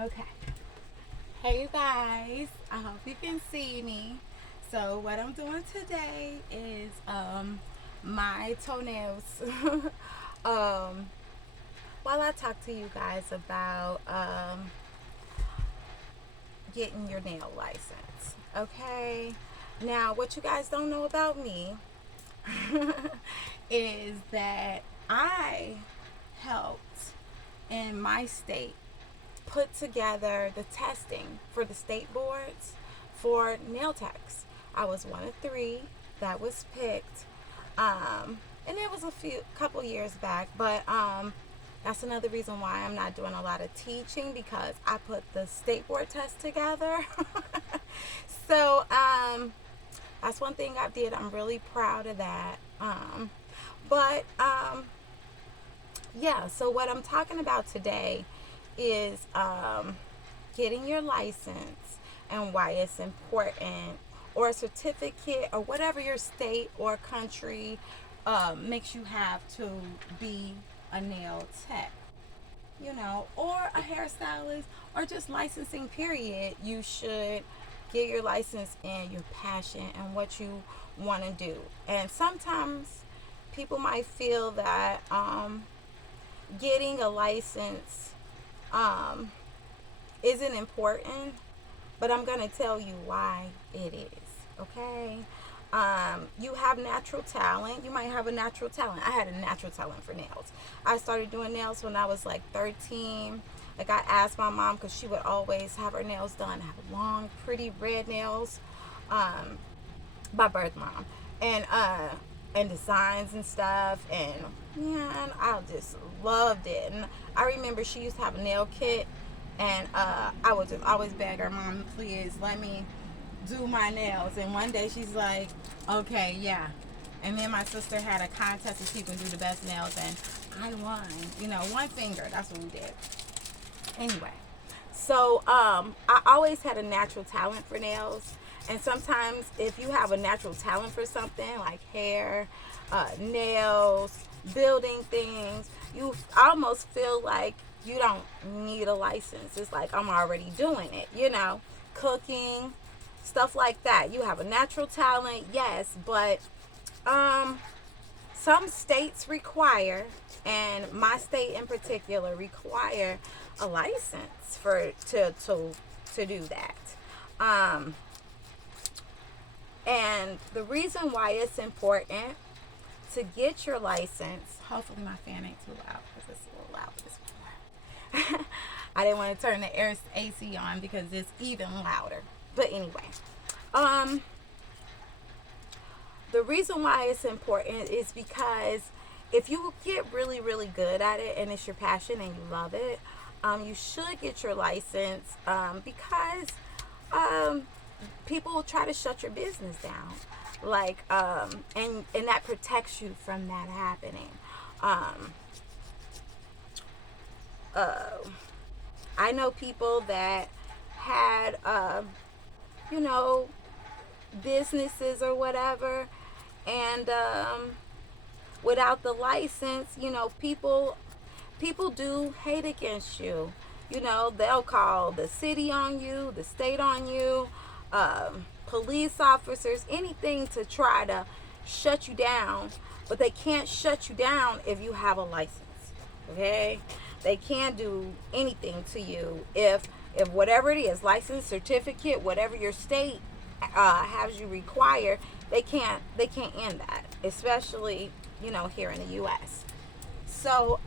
Okay. Hey you guys. I hope you can see me. So what I'm doing today is my toenails. um while I talk to you guys about getting your nail license. Okay? Now what you guys don't know about me is that I helped in my state put together the testing for the state boards for nail techs. I was one of three that was picked, and it was a couple years back. But that's another reason why I'm not doing a lot of teaching, because I put the state board test together. So that's one thing I did. I'm really proud of that. But yeah, so what I'm talking about today is getting your license and why it's important, or a certificate, or whatever your state or country makes you have to be a nail tech, or a hairstylist, or just licensing, period. You should get your license in your passion and what you want to do. And sometimes people might feel that getting a license um, isn't important, but I'm going to tell you why it is, okay? You have natural talent. You might have a natural talent. I had a natural talent for nails. I started doing nails when I was like 13. Like, I asked my mom, because she would always have her nails done. I have long, pretty red nails. My birth mom. And designs and stuff, and man, I just loved it. And I remember she used to have a nail kit, and I would just always beg her, "Mom, please let me do my nails." And one day she's like, "Okay, yeah." And then my sister had a contest of people do the best nails, and I won. One finger. That's what we did. Anyway, so I always had a natural talent for nails. And sometimes if you have a natural talent for something like hair, nails, building things, you almost feel like you don't need a license. It's like, I'm already doing it, cooking, stuff like that. You have a natural talent, yes, but some states require, and my state in particular require a license to do that. And the reason why it's important to get your license, hopefully my fan ain't too loud, because it's a little loud this one. I didn't want to turn the AC on because it's even louder. But anyway, the reason why it's important is because if you get really, really good at it and it's your passion and you love it, you should get your license, because people will try to shut your business down, and that protects you from that happening. I know people that had you know businesses or whatever, and without the license, people do hate against you. They'll call the city on you, the state on you, police officers, anything to try to shut you down. But they can't shut you down if you have a license. Okay? They can't do anything to you if whatever it is, license, certificate, whatever your state has you require, they can't end that, especially here in the U.S. So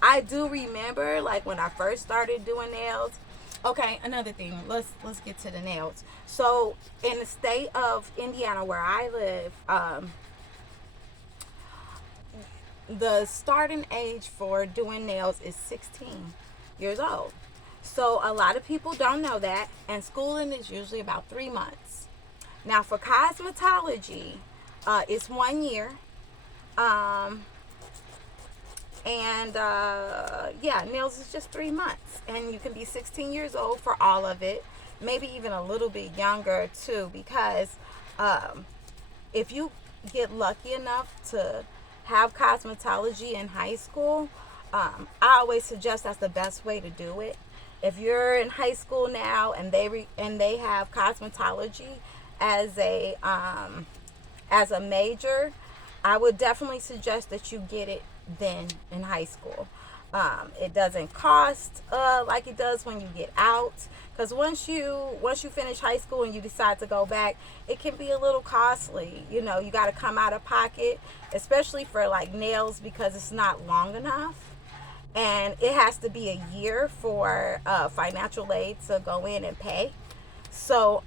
I do remember, like, when I first started doing nails. Okay, another thing. Let's get to the nails. So in the state of Indiana, where I live, the starting age for doing nails is 16 years old. So a lot of people don't know that, and schooling is usually about 3 months. Now for cosmetology, it's 1 year. And yeah, nails is just 3 months, and you can be 16 years old for all of it, maybe even a little bit younger too, because if you get lucky enough to have cosmetology in high school, I always suggest that's the best way to do it. If you're in high school now and they have cosmetology as a major, I would definitely suggest that you get it then in high school. It doesn't cost like it does when you get out, because once you finish high school and you decide to go back, it can be a little costly. You know, you got to come out of pocket, especially for like nails, because it's not long enough, and it has to be a year for financial aid to go in and pay. So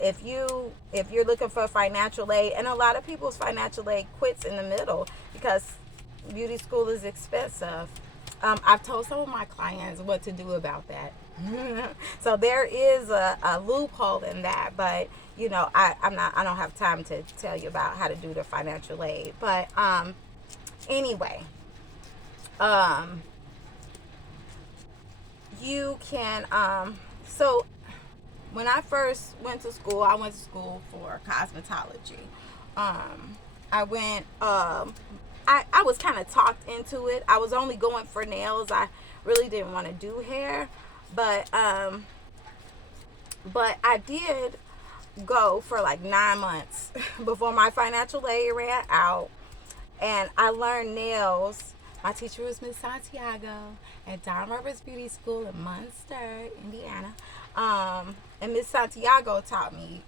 if you're looking for financial aid, and a lot of people's financial aid quits in the middle because beauty school is expensive. I've told some of my clients what to do about that. So there is a loophole in that, but you know, I don't have time to tell you about how to do the financial aid. But anyway, you can so when I first went to school, I went to school for cosmetology. I went I was kind of talked into it. I was only going for nails. I really didn't want to do hair, but I did go for like 9 months before my financial aid ran out, and I learned nails. My teacher was Miss Santiago at Don Roberts Beauty School in Munster, Indiana. And Miss Santiago taught me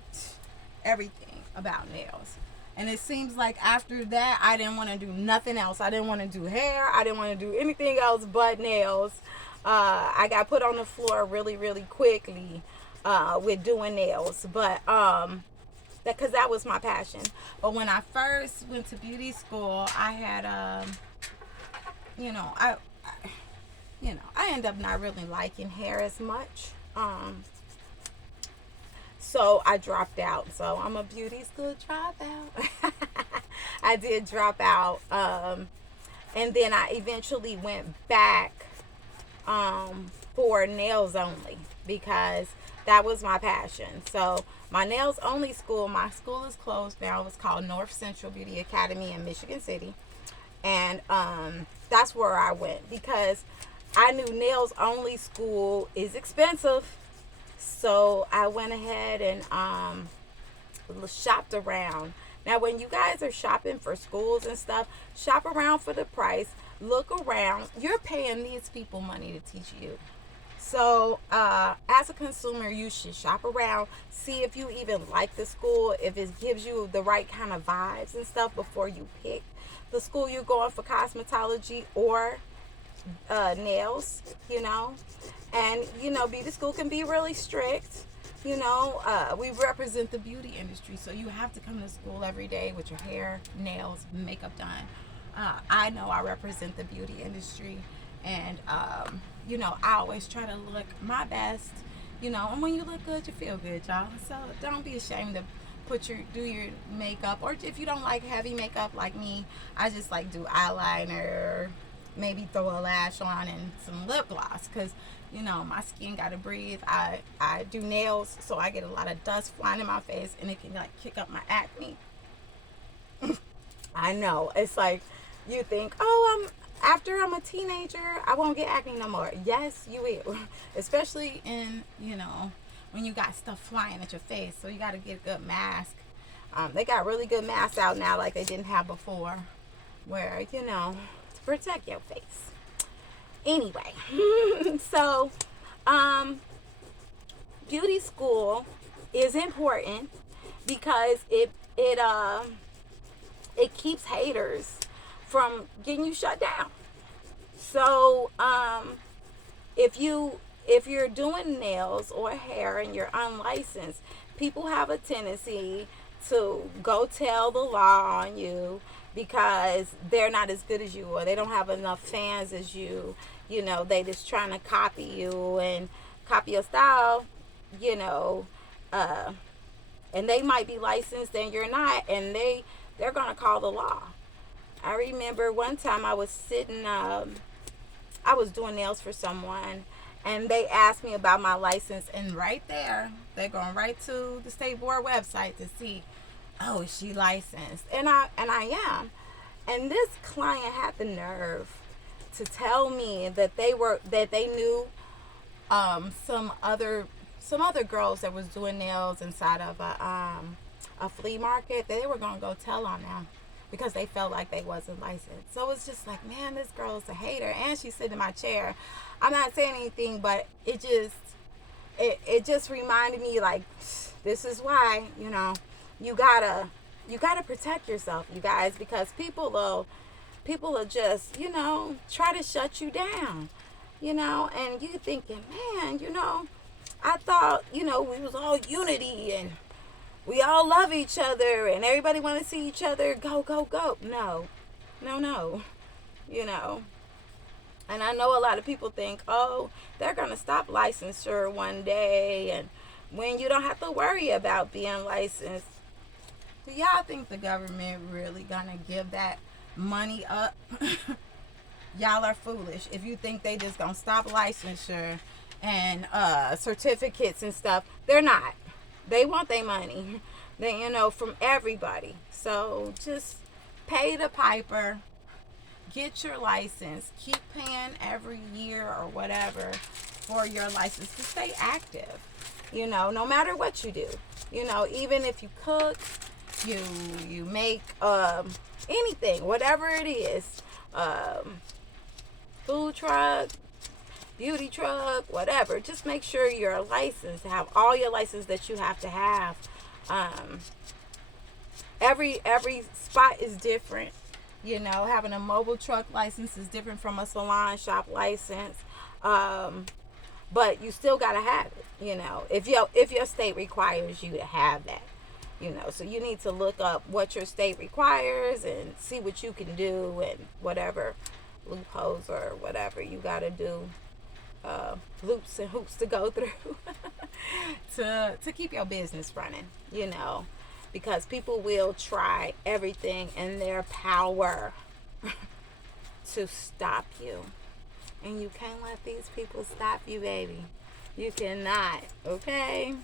everything about nails. And it seems like after that, I didn't want to do nothing else. I didn't want to do hair. I didn't want to do anything else but nails. I got put on the floor really, really quickly with doing nails. But because that was my passion. But when I first went to beauty school, I had I end up not really liking hair as much. So I dropped out. So I'm a beauty school dropout. I did drop out. And then I eventually went back for nails only, because that was my passion. So my nails only school, my school is closed now. It was called North Central Beauty Academy in Michigan City. And that's where I went, because I knew nails only school is expensive. So I went ahead and shopped around. Now, when you guys are shopping for schools and stuff, shop around for the price. Look around. You're paying these people money to teach you. So as a consumer, you should shop around, see if you even like the school, if it gives you the right kind of vibes and stuff before you pick the school you're going for cosmetology or nails, And, beauty school can be really strict. We represent the beauty industry, so you have to come to school every day with your hair, nails, makeup done. I know I represent the beauty industry, and, I always try to look my best, and when you look good, you feel good, y'all. So don't be ashamed to do your makeup, or if you don't like heavy makeup like me, I just like do eyeliner, maybe throw a lash on and some lip gloss, because my skin gotta breathe. I do nails, so I get a lot of dust flying in my face, and it can like kick up my acne. I know, it's like you think, after I'm a teenager, I won't get acne no more. Yes, you will, especially in when you got stuff flying at your face. So you got to get a good mask. They got really good masks out now, like they didn't have before, where to protect your face. Anyway, so beauty school is important because it keeps haters from getting you shut down. So if you're doing nails or hair and you're unlicensed, people have a tendency to go tell the law on you because they're not as good as you, or they don't have enough fans as you. They just trying to copy you and copy your style, and they might be licensed and you're not, and they're going to call the law. I remember one time I was I was doing nails for someone, and they asked me about my license, and right there, they're going right to the state board website to see, oh, is she licensed? And I am. And this client had the nerve to tell me that they knew some other girls that was doing nails inside of a flea market. They were gonna go tell on them because they felt like they wasn't licensed. So it's just like, man, this girl's a hater, and she's sitting in my chair. I'm not saying anything, but it just reminded me, like, this is why, you gotta protect yourself, you guys, because people will just, try to shut you down, and you thinking, man, I thought, we was all unity and we all love each other and everybody want to see each other go, go, go. No, no, no, And I know a lot of people think, oh, they're going to stop licensure one day, and when you don't have to worry about being licensed. Do y'all think the government really going to give that money up? Y'all are foolish if you think they just going to stop licensure and certificates and stuff. They're not. They want their money, from everybody. So just pay the piper. Get your license. Keep paying every year or whatever for your license to stay active. No matter what you do. Even if you cook, you make anything, whatever it is. Food truck, beauty truck, whatever. Just make sure you're licensed. Have all your license that you have to have. Every spot is different. Having a mobile truck license is different from a salon shop license. But you still gotta have it. If your state requires you to have that. So you need to look up what your state requires and see what you can do, and whatever loopholes or whatever you gotta do, loops and hoops to go through to keep your business running. Because people will try everything in their power to stop you. And you can't let these people stop you, baby. You cannot, okay?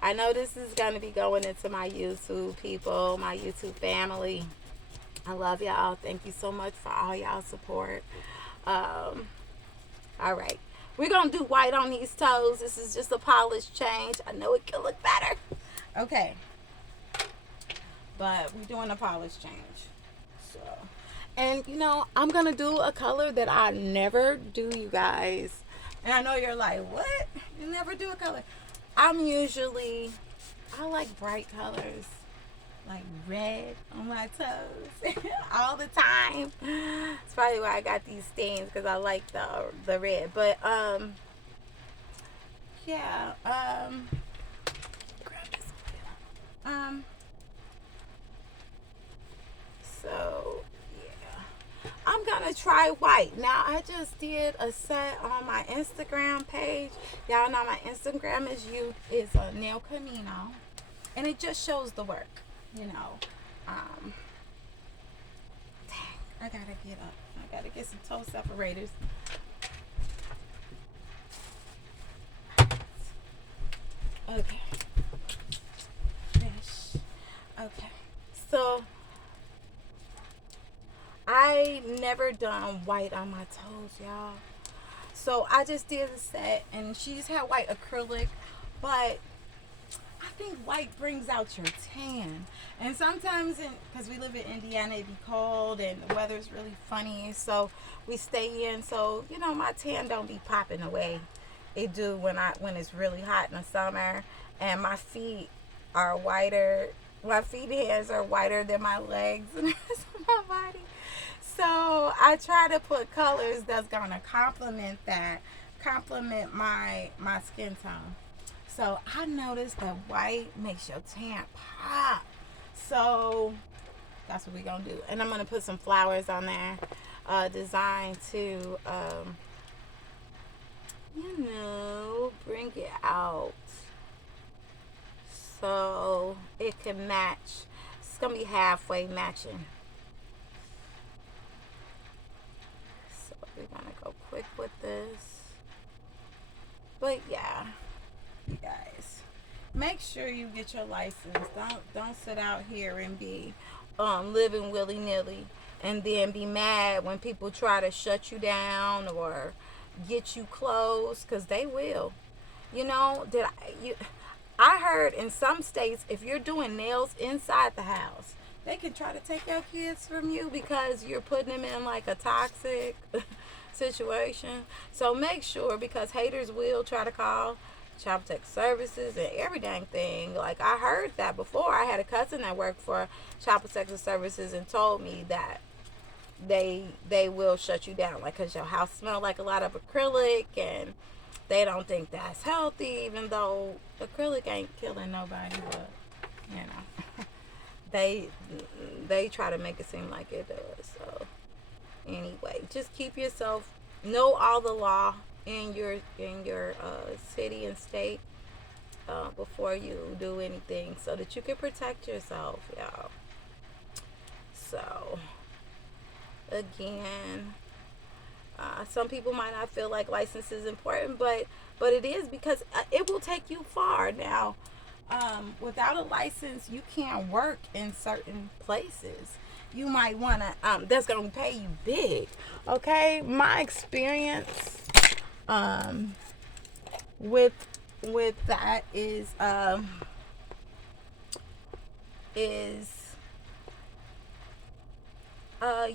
I know this is going to be going into my YouTube people, my YouTube family. I love y'all. Thank you so much for all y'all support. All right. We're going to do white on these toes. This is just a polish change. I know it can look better. Okay. But we're doing a polish change. So, and I'm going to do a color that I never do, you guys. And I know you're like, what? You never do a color? I like bright colors. Like red on my toes all the time. It's probably why I got these stains, because I like the red. But yeah, grab this one. So yeah, I'm gonna try white. Now I just did a set on my Instagram page. Y'all know my Instagram is a Nail Camino, and it just shows the work. Dang, I gotta get up. I gotta get some toe separators. Okay. Fish. Okay. So I never done white on my toes, y'all. So I just did a set, and she just had white acrylic, but I think white brings out your tan. And sometimes, because we live in Indiana, it be cold and the weather's really funny, so we stay in. So, my tan don't be popping away. It do when it's really hot in the summer. And my feet are whiter. My feet hands are whiter than my legs and the rest of my body. So I try to put colors that's going to complement my skin tone. So I noticed that white makes your tan pop. So that's what we're going to do. And I'm going to put some flowers on there, designed to, bring it out. So it can match. It's going to be halfway matching. So we're going to go quick with this. But yeah. You guys, make sure you get your license. Don't sit out here and be living willy-nilly and then be mad when people try to shut you down or get you closed, because they will. You know, I heard in some states, if you're doing nails inside the house, they can try to take your kids from you because you're putting them in like a toxic situation. So make sure, because haters will try to call Child Protective Services and every dang thing. Like, I heard that before. I had a cousin that worked for Child Protective Services and told me that they will shut you down, like, because your house smells like a lot of acrylic, and they don't think that's healthy, even though acrylic ain't killing nobody. But you know, they try to make it seem like it does. So anyway, just keep yourself, know all the law in your city and state before you do anything, so that you can protect yourself, y'all. So again, some people might not feel like license is important, but it is, because it will take you far. Now, without a license, you can't work in certain places. You might want to, that's going to pay you big. Okay, my experience with that is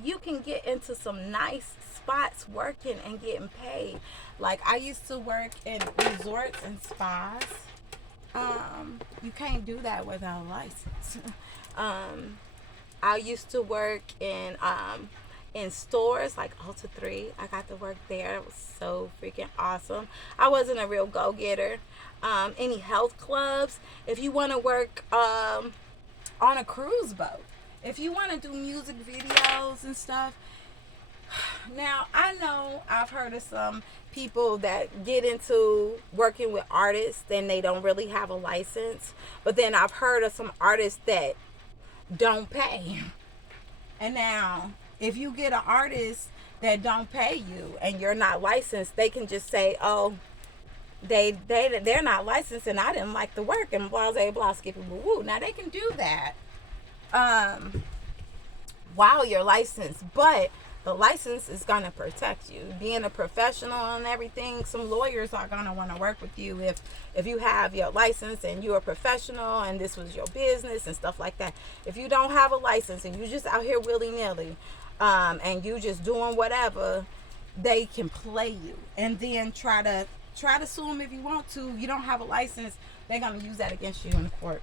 you can get into some nice spots working and getting paid. Like, I used to work in resorts and spas. You can't do that without a license. I used to work in stores like Ulta 3. I got to work there. It was so freaking awesome. I wasn't a real go-getter. Any health clubs. If you want to work on a cruise boat, if you want to do music videos and stuff. Now, I know I've heard of some people that get into working with artists and they don't really have a license. But then I've heard of some artists that don't pay. And now, if you get an artist that don't pay you and you're not licensed, they can just say, oh, they're not licensed and I didn't like the work and blah, blah, blah, skippy boo woo. Now, they can do that while you're licensed, but the license is going to protect you. Being a professional and everything, some lawyers are going to want to work with you if you have your license and you're a professional and this was your business and stuff like that. If you don't have a license and you just out here willy-nilly and you just doing whatever, they can play you and then try to sue them if you want to. You don't have a license, they're going to use that against you in the court.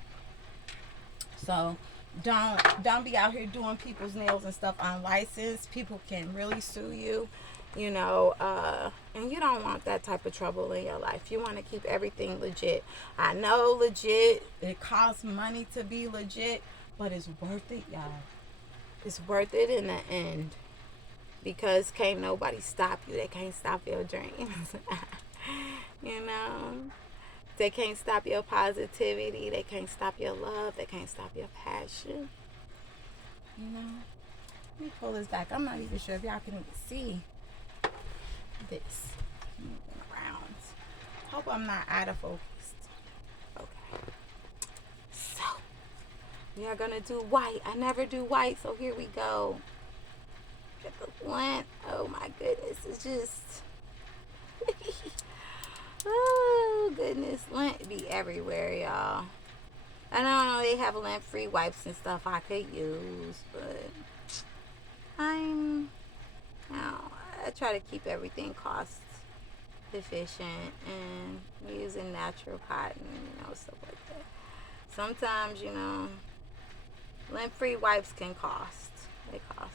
So don't be out here doing people's nails and stuff unlicensed. People can really sue you, you know, and you don't want that type of trouble in your life. You want to keep everything legit. I know legit, it costs money to be legit, but it's worth it, y'all. It's worth it in the end, because can't nobody stop you. They can't stop your dreams. You know, they can't stop your positivity. They can't stop your love. They can't stop your passion. You know? Let me pull this back. I'm not even sure if y'all can even see this moving around. Hope I'm not out of focus. Okay. So, we are going to do white. I never do white, so here we go. Get the lint. Oh my goodness. It's just... Oh goodness, lint be everywhere, y'all. I know they have lint-free wipes and stuff I could use, but I try to keep everything cost efficient and using natural cotton, you know, stuff like that. Sometimes, you know, lint-free wipes can cost. They cost.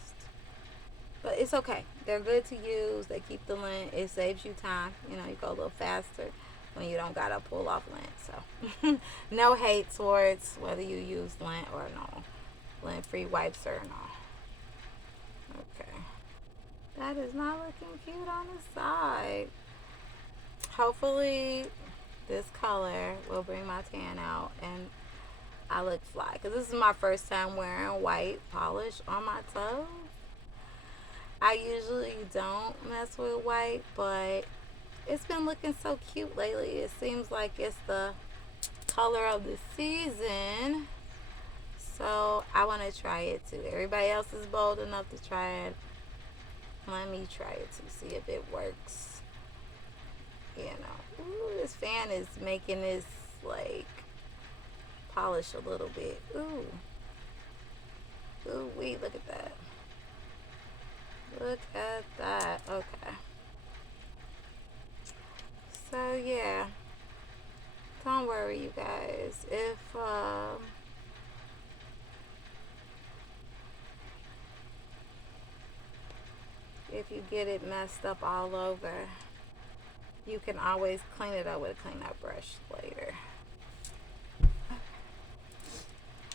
But it's okay. They're good to use. They keep the lint. It saves you time. You know, you go a little faster when you don't got to pull off lint. So, no hate towards whether you use lint or no. Lint-free wipes or no. Okay. That is not looking cute on the side. Hopefully, this color will bring my tan out and I look fly. Because this is my first time wearing white polish on my toes. I usually don't mess with white, but it's been looking so cute lately. It seems like it's the color of the season. So I want to try it too. Everybody else is bold enough to try it. Let me try it to see if it works. You know, ooh, this fan is making this like polish a little bit. Ooh, ooh, wee, look at that. Look at that. Okay. So yeah, don't worry, you guys. If you get it messed up all over, you can always clean it up with a clean up brush later.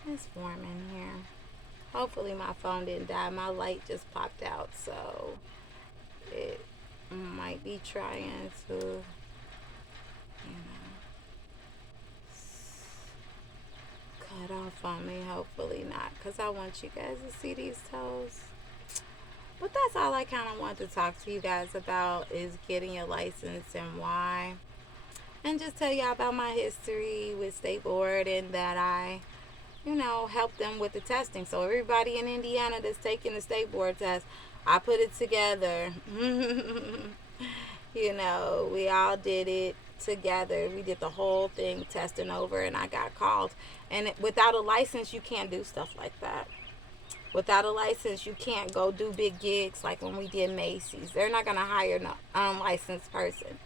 It's warm in here. Hopefully my phone didn't die. My light just popped out, so it might be trying to, cut off on me. Hopefully not, because I want you guys to see these toes. But that's all I kind of want to talk to you guys about, is getting your license and why. And just tell y'all about my history with State Board, and that I, help them with the testing. So everybody in Indiana that's taking the State Board test, I put it together. We all did it together. We did the whole thing, testing over, and I got called. And without a license, you can't do stuff like that. Without a license, you can't go do big gigs like when we did Macy's. They're not going to hire an unlicensed person.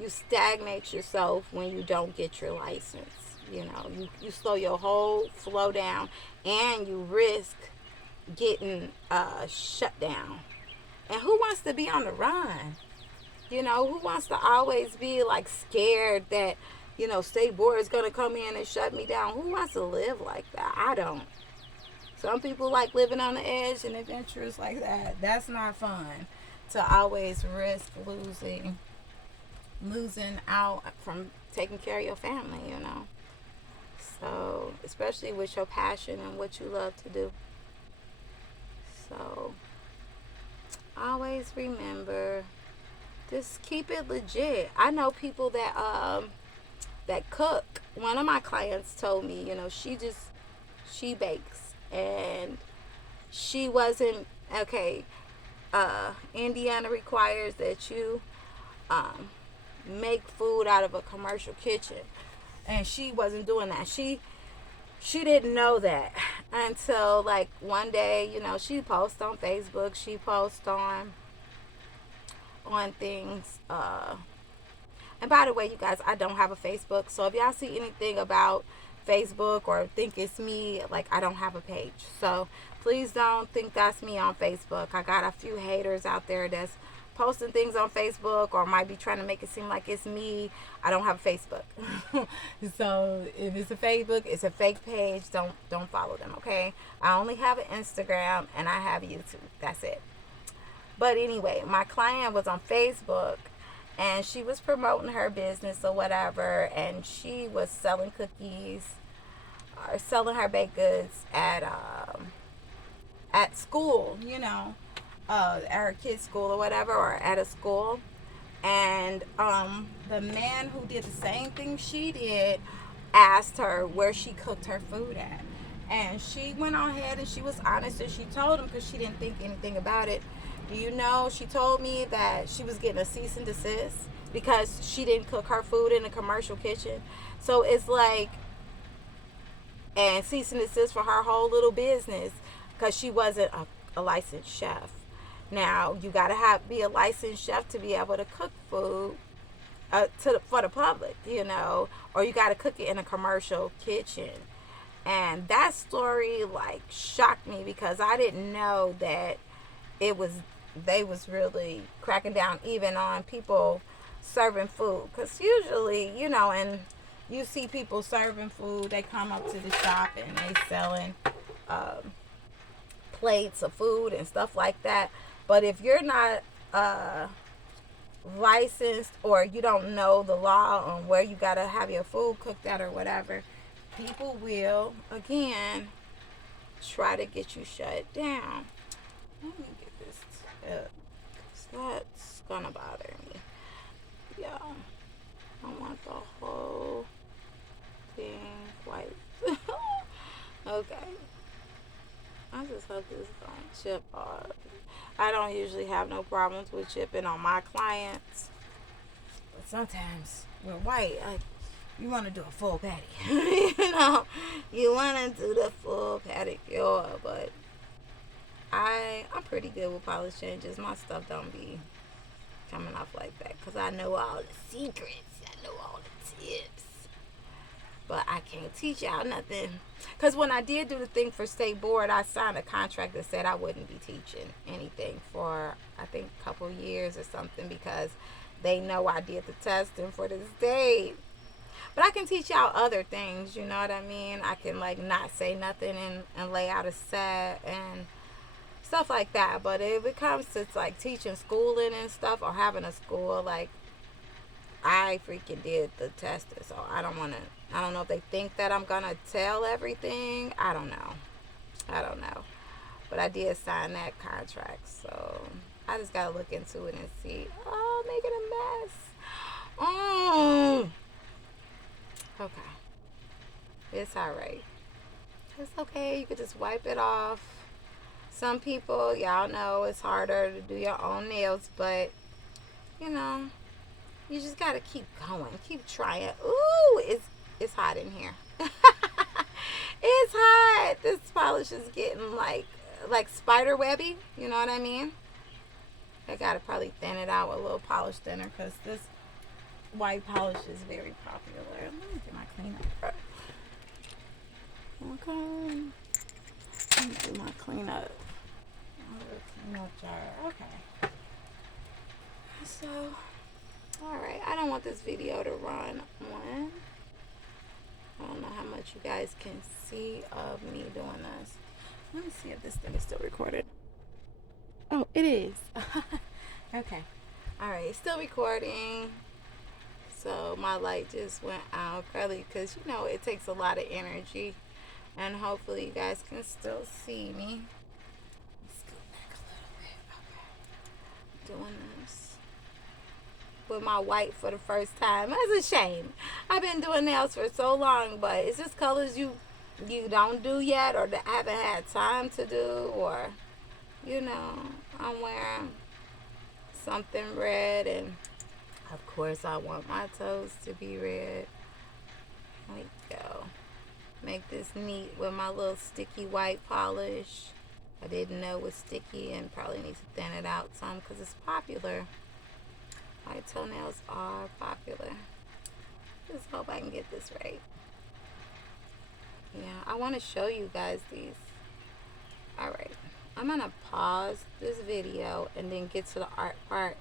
You stagnate yourself when you don't get your license. You slow your whole flow down, and you risk getting shut down. And who wants to be on the run? Who wants to always be like scared that, State Board is going to come in and shut me down? Who wants to live like that? I don't. Some people like living on the edge and adventurous like that. That's not fun, to always risk losing out from taking care of your family, So, especially with your passion and what you love to do. So, always remember, just keep it legit. I know people that cook. One of my clients told me, she bakes, and she wasn't okay. Indiana requires that you make food out of a commercial kitchen, and she wasn't doing that. She didn't know that until like one day. She posts on Facebook, she posts on things. And by the way, you guys, I don't have a Facebook, so if y'all see anything about Facebook or think it's me, like, I don't have a page. So please don't think that's me on Facebook. I got a few haters out there that's posting things on Facebook, or might be trying to make it seem like it's me. I don't have a Facebook. So if it's a Facebook, it's a fake page. Don't follow them, okay? I only have an Instagram, and I have YouTube. That's it. But anyway, my client was on Facebook, and she was promoting her business or whatever, and she was selling cookies or selling her baked goods at school, at her kid's school or whatever, or at a school. And the man who did the same thing she did asked her where she cooked her food at. And she went on ahead and she was honest, and she told him, because she didn't think anything about it. She told me that she was getting a cease and desist because she didn't cook her food in a commercial kitchen. So it's like, and cease and desist for her whole little business, because she wasn't a licensed chef. Now, you got to be a licensed chef to be able to cook food for the public, or you got to cook it in a commercial kitchen. And that story like shocked me, because I didn't know that they was really cracking down even on people serving food. Because usually, and you see people serving food, they come up to the shop and they selling plates of food and stuff like that. But if you're not licensed, or you don't know the law on where you got to have your food cooked at or whatever, people will, again, try to get you shut down. Let me get this tip, because that's gonna bother me. Y'all, I want the whole thing white. Okay. I just hope this don't chip off. I don't usually have no problems with chipping on my clients. But sometimes with white, you want to do a full patty. You know, you want to do the full pedicure, but I'm pretty good with polish changes. My stuff don't be coming off like that because I know all the secrets. I know all the tips. But I can't teach y'all nothing. Because when I did do the thing for state board, I signed a contract that said I wouldn't be teaching anything for, I think, a couple years or something because they know I did the testing for the state. But I can teach y'all other things, you know what I mean? I can, like, not say nothing and lay out a set and stuff like that. But if it comes to, like, teaching schooling and stuff or having a school, like, I freaking did the testing, so I don't know if they think that I'm gonna tell everything. I don't know. But I did sign that contract, so I just gotta look into it and see. Oh, making a mess. Oh. Okay. It's alright. It's okay. You could just wipe it off. Some people, y'all know it's harder to do your own nails, but, you know, you just gotta keep going. Keep trying. Ooh, it's hot in here. It's hot. This polish is getting like spider webby. You know what I mean? I gotta probably thin it out with a little polish thinner because this white polish is very popular. Let me get my cleanup. Okay. Let me do my cleanup. Cleanup jar. Okay. So, alright. I don't want this video to run on. I don't know how much you guys can see of me doing this. Let me see if this thing is still recorded. Oh, it is. Okay. Alright, it's still recording. So my light just went out early because, you know, it takes a lot of energy. And hopefully you guys can still see me. Let's go back a little bit. Okay. Doing this with my white for the first time. That's a shame. I've been doing nails for so long, but is this colors you don't do yet or that haven't had time to do, or, you know, I'm wearing something red, and of course I want my toes to be red. There we go. Make this neat with my little sticky white polish. I didn't know it was sticky and probably need to thin it out some because it's popular. White toenails are popular. Just hope I can get this right. Yeah, I want to show you guys these. Alright, I'm going to pause this video and then get to the art part